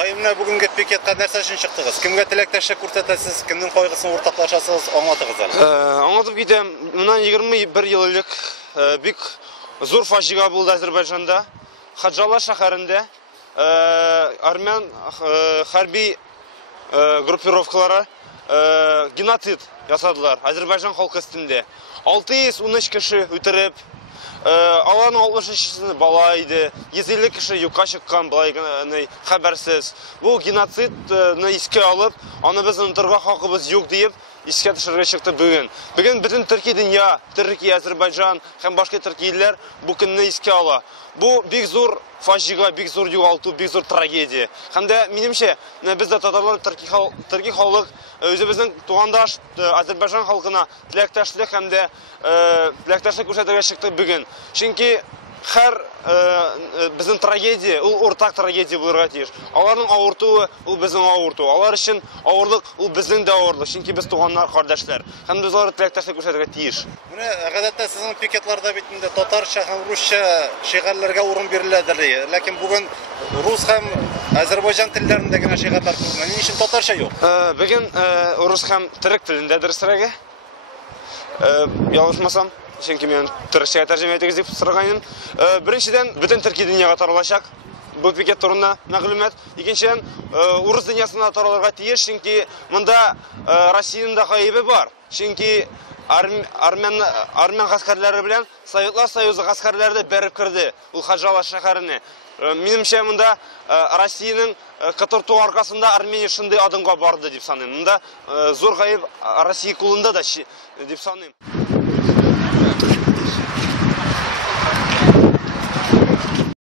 Айымна бүгінгі пикетқа нәрсе үшін шықтыңыз? Кімге тілектестік көрсетесіз, кімнің қойғысын ортақлашасыз, аңлатыңыз әлі? Аңлатып кетем, мұнан 21 ел элек бик зор фажиға болды Әзербайжанда, Хаджала шәһәрендә армян хәрби группировкалары геноцид ясадылар Әзербайжан халкы өстендә. 613 кеше үтереп, аларның 63-сі бала иде, 150 кеше юкка чыккан былай хәбәрсез. Бу геноцидны искә алып, аны без онытырга хакыбыз юк дип искә төшерергә чыкты бүген. Бүген бөтен Төркия дөнья, Төркия, Әзербайжан һәм башка төркияләр бу көнне искә ала. Бу бик зур фажига, бик зур югалту, бик зур трагедия. Һәм дә минемчә, без дә татарлар, төрки халык үзебезнең тугандаш Әзербайжан халкына теләктәшлек һәм дә теләктәшлек күрсәтергә чыкты бүген. Чөнки һәр безнең трагедия, ул уртак трагедия булырга тиеш. Аларның авыртуы ул безнең авырту. Алар өчен авырлык ул безнең дә авырлык. Чөнки без туганнар, кардәшләр. Һәм без аларга теләктәшлек күрсәтергә тиеш. Менә гадәттә сезнең пикетларда бит инде татарча һәм русча шигырьләргә урын биреләдер. Ләкин бүген рус һәм Әзербайжан телләрендә генә шигырьләр күренә. Ни өчен татарча юк? Бүген рус һәм төрек телендә дөресрәге. Ялгышмасам, чөнки мен төркчәгә тәрҗемә итегез дип сораган. Беренчедән, бөтен Төркия дөньяга таралачак. Бу пикет турында мәгълүмат. Икенчедән, урыс дөньясына таралырга тиеш, чөнки монда Россиянең да гаебе бар. Чөнки армян гаскәрләре белән Советлар Союзы гаскәрләре бәреп кирде ул Хаджала шәһәренә. Минемчә, монда Россиянең кытырту аркасында Армения шундый адымга барды дип саныйм. Монда зур гаеб Россия кулында да дип саныйм.